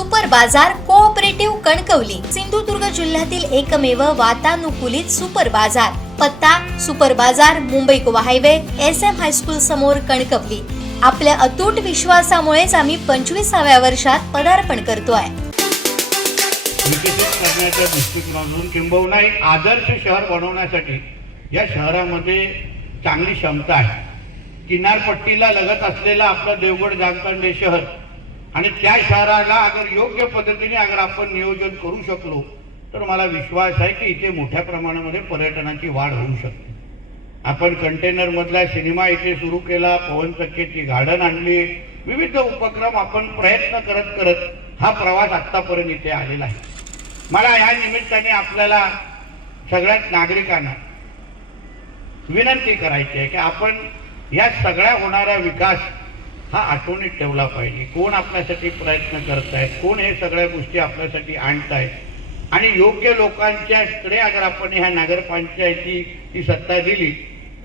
Super बाजार cooperative Kankavli Sindhudurg जिल्ह्यातील एकमेव वातानुकूलित सुपर बाजार। पत्ता सुपर बाजार Mumbai Goa highway SM high school समोर कणकवली। आपल्या अतूट विश्वासामुळेच आम्ही 25व्या वर्षात पदार्पण करतोय। विकसित करण्याच्या दृष्टिकोनातून किंबहुना एक आदर्श शहर बनवण्यासाठी या शहरामध्ये चांगली क्षमता आहे। किनारपट्टीला लगत असलेला आपला देवगड जामखंडे शहर आणि त्या शहराला अगर योग्य पद्धतीने अगर आपण नियोजन करू शकलो तर मला विश्वास आहे की इथे मोठ्या प्रमाणामध्ये पर्यटनाची वाढ होऊ शकते। आपण कंटेनर मधला सिनेमा इथे सुरू केला, पवन चक्कीची गार्डन आणली, विविध उपक्रम आपण प्रयत्न करत करत हा प्रवास आतापर्यंत इथे आलेला आहे। मला या निमित्ताने आपल्याला सगळ्याच नागरिकांना विनंती करायची आहे की आपण या सगळ्या होणारा विकास हा आठवणीत ठेवला पाहिजे। कोण आपल्यासाठी प्रयत्न करतायत, कोण हे सगळ्या गोष्टी आपल्यासाठी आणतायत आणि योग्य लोकांच्याकडे अगर आपण ह्या नगरपंचायतीची सत्ता दिली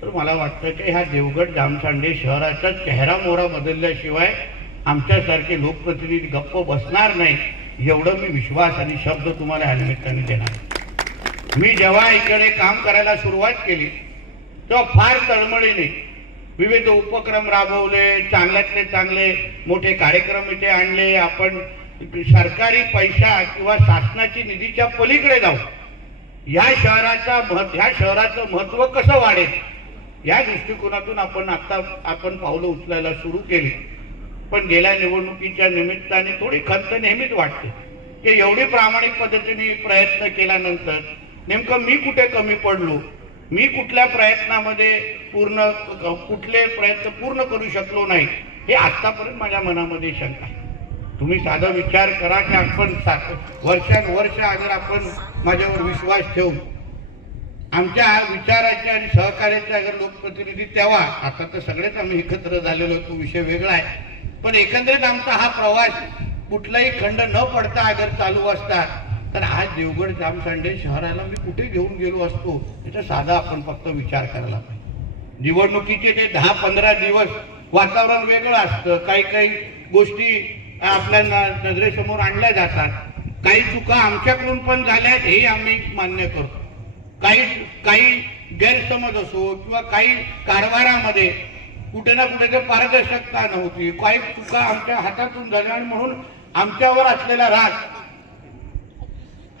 तर मला वाटतं की ह्या देवगड जामखंडे शहराचा चेहरा मोहरा बदलल्याशिवाय आमच्यासारखे लोकप्रतिनिधी गप्प बसणार नाही एवढं मी विश्वास आणि शब्द तुम्हाला या निमित्ताने देणार। मी जेव्हा इकडे काम करायला सुरुवात केली तेव्हा फार तळमळीने विविध उपक्रम राबवले, चांगल्यातले चांगले मोठे कार्यक्रम इथे आणले। आपण सरकारी पैसा किंवा शासनाची निधीच्या पलीकडे जाऊ ह्या शहराचं महत्त्व कसं वाढेल या दृष्टिकोनातून आपण पावलं उचलायला सुरू केली। पण गेल्या निवडणुकीच्या निमित्ताने थोडी खंत नेहमीच वाटते की एवढी प्रामाणिक पद्धतीने प्रयत्न केल्यानंतर नेमकं मी कुठे कमी पडलो, मी कुठल्या प्रयत्नामध्ये कुठले प्रयत्न पूर्ण करू शकलो नाही हे आतापर्यंत माझ्या मनामध्ये शंका आहे। तुम्ही साधा विचार करा की आपण वर्षानुवर्ष अगर आपण माझ्यावर विश्वास ठेवून आमच्या विचाराचे आणि सहकार्याचे अगर लोकप्रतिनिधी तेव्हा आता तर सगळेच आम्ही एकत्र झालेलो, तो विषय वेगळा आहे, पण एकंदरीत आमचा हा प्रवास कुठलाही खंड न पडता अगर चालू असता तर आज देवगड जामखंडे शहराला मी कुठे घेऊन गेलो असतो याचा साधा आपण फक्त विचार करायला पाहिजे। निवडणुकीचे ते 10-15 दिवस वातावरण वेगळं असतं, काही गोष्टी आपल्या नजरेसमोर आणल्या जातात, काही चुका आमच्याकडून पण झाल्यात हे आम्ही मान्य करतो, काही गैरसमज असो किंवा काही कारभारामध्ये कुठे ना कुठे ते पारदर्शकता नव्हती, काही चुका आमच्या हातातून झाल्या आणि म्हणून आमच्यावर असलेला राग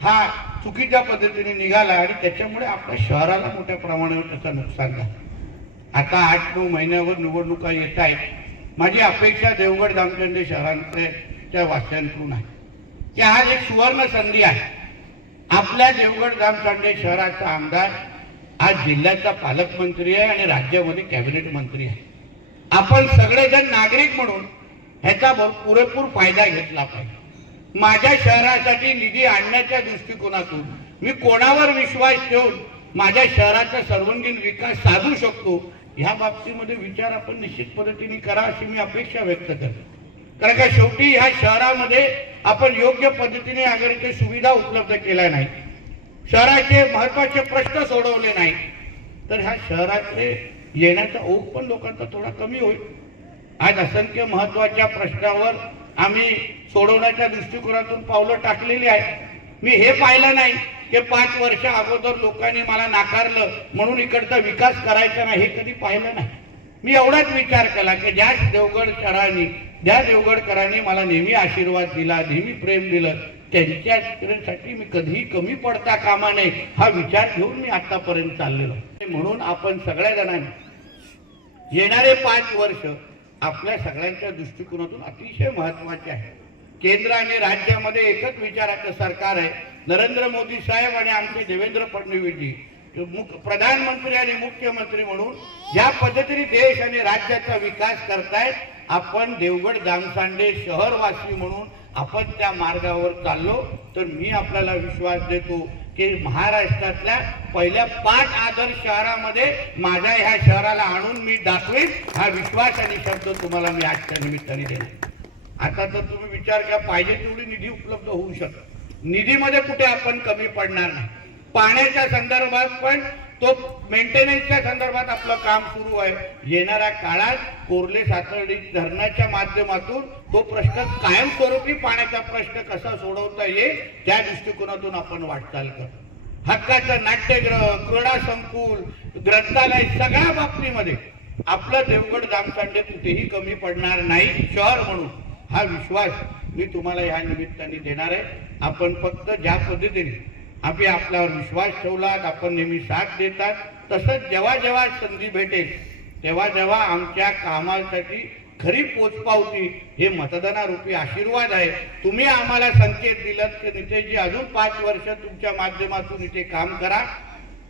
हा चुकीच्या पद्धतीने निघाला आणि त्याच्यामुळे आपल्या शहराला मोठ्या प्रमाणावर त्याचं नुकसान झालं। आता 8-9 महिन्यावर निवडणुका येत आहेत। माझी अपेक्षा देवगड जामखंडे शहरांच्या वासियांकडून आहे की आज एक सुवर्ण संधी आहे। आपल्या देवगड जामखंडे शहराचा आमदार आज जिल्ह्याचा पालकमंत्री आहे आणि राज्यामध्ये कॅबिनेट मंत्री आहे। आपण सगळेजण नागरिक म्हणून ह्याचा पुरेपूर फायदा घेतला पाहिजे। माझ्या शहरासाठी निधी आणण्याच्या दृष्टिकोनातून मी कोणावर विश्वास ठेवून माझ्या शहराचा सर्वांगीण विकास साधू शकतो ह्या बाबतीमध्ये विचार आपण निश्चित पद्धतीने करा अशी मी अपेक्षा व्यक्त करतो। कारण का शेवटी ह्या शहरामध्ये आपण योग्य पद्धतीने अगर इथे सुविधा उपलब्ध केल्या नाही, शहराचे महत्वाचे प्रश्न सोडवले नाही तर ह्या शहराकडे येण्याचा ओघ पण लोकांचा थोडा कमी होईल। आज असंख्य महत्वाच्या प्रश्नावर आम्ही सोडवण्याच्या दृष्टिकोनातून पावलं टाकलेली आहेत। मी हे पाहिलं नाही की 5 वर्ष अगोदर लोकांनी मला नाकारलं म्हणून इकडचा विकास करायचा नाही, हे कधी पाहिलं नाही। मी एवढाच विचार केला की ज्या देवगडकरांनी मला नेहमी आशीर्वाद दिला, नेहमी प्रेम दिलं, त्यांच्यासाठी मी कधीही कमी पडता कामा नये हा विचार घेऊन मी आतापर्यंत चाललेलो। म्हणून आपण सगळ्या जणांनी येणारे 5 वर्ष आपल्या सगळ्यांच्या दृष्टिकोनातून अतिशय महत्वाचे आहे। केंद्र आणि राज्यामध्ये एकच विचाराचं सरकार आहे। नरेंद्र मोदी साहेब आणि आमचे देवेंद्र फडणवीसजी प्रधानमंत्री आणि मुख्यमंत्री म्हणून ज्या पद्धतीने देश आणि राज्याचा विकास करतायत, आपण देवगड जामखंडे शहरवासी म्हणून आपण त्या मार्गावर चाललो तर मी आपल्याला विश्वास देतो की महाराष्ट्रातल्या पहिल्या 5 आदर्श शहरामध्ये माझ्या ह्या शहराला आणून मी दाखवेन हा विश्वास आणि शब्द तुम्हाला मी आजच्या निमित्ताने देणार। आता तर तुम्ही विचार करा, पाहिजे तेवढी निधी उपलब्ध होऊ शकते, निधीमध्ये कुठे आपण कमी पडणार नाही। पाण्याच्या संदर्भात पण तो मेंटेनन्सच्या संदर्भात आपलं काम सुरू आहे. येणाऱ्या काळात कोर्ले सातर्डी धरणाच्या माध्यमातून तो प्रश्न कायमस्वरूपी पाण्याचा प्रश्न कसा सोडवता येईल त्या दृष्टिकोनातून आपण वाटचाल करतो. हक्काचं नाट्यगृह, क्रीडा संकुल, ग्रंथालय सगळ्या बाबतीमध्ये आपलं देवगड जामसांडे कुठेही कमी पडणार नाही शहर म्हणून, हा विश्वास मी तुम्हाला या निमित्ताने देणार आहे. आपण फक्त ज्या पद्धतीने आम्ही आपल्यावर विश्वास ठेवलात, आपण नेहमी साथ देतात, तसंच जेव्हा जेव्हा संधी भेटेल तेव्हा जेव्हा आमच्या कामासाठी खरी पोचपावती हे मतदानारूपी आशीर्वाद आहे. तुम्ही आम्हाला संकेत दिलात की नितेशजी अजून 5 वर्ष तुमच्या माध्यमातून इथे काम करा,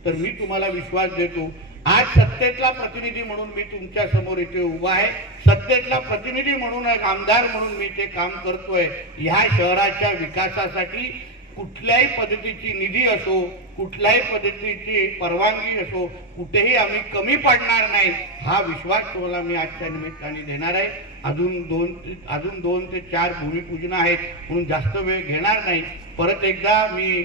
तर मी तुम्हाला विश्वास देतो. आज सत्तेतला प्रतिनिधी म्हणून मी तुमच्या समोर इथे उभा आहे. सत्तेतला प्रतिनिधी म्हणून, एक आमदार म्हणून मी इथे काम करतोय. ह्या शहराच्या विकासासाठी कुठल्याही पद्धतीची निधी असो, कुठल्याही पद्धतीची परवानगी असो, कुठेही आम्ही कमी पडणार नाही, हा विश्वास तुम्हाला मी आजच्या निमित्ताने देणार आहे. अजून 2 ते 4 भूमिपूजन आहेत म्हणून जास्त वेळ घेणार नाही. परत एकदा मी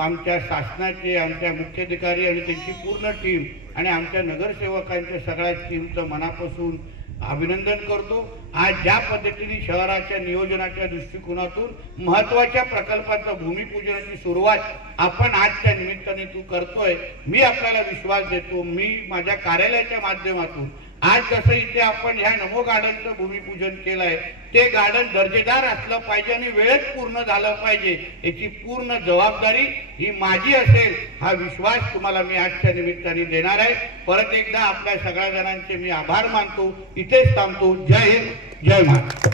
आमच्या शासनाचे, आमच्या मुख्याधिकारी आणि त्यांची पूर्ण टीम आणि आमच्या नगरसेवकांच्या सगळ्या टीमचं मनापासून अभिनंदन करतो. आज ज्या पद्धतीने शहराच्या नियोजनाच्या दृष्टिकोनातून महत्वाच्या प्रकल्पाचं भूमिपूजनाची सुरुवात आपण आजच्या निमित्ताने तू करतोय, मी आपल्याला विश्वास देतो. मी माझ्या कार्यालयाच्या माध्यमातून आज जसं इथे आपण ह्या नमो गार्डनचं भूमिपूजन केलंय, ते गार्डन दर्जेदार असलं पाहिजे आणि वेळेत पूर्ण झालं पाहिजे, याची पूर्ण जबाबदारी ही माझी असेल, हा विश्वास तुम्हाला मी आजच्या निमित्ताने देणार आहे. परत एकदा आपल्या सगळ्या जणांचे मी आभार मानतो. इथेच थांबतो. जय हिंद, जय महाराष्ट्र.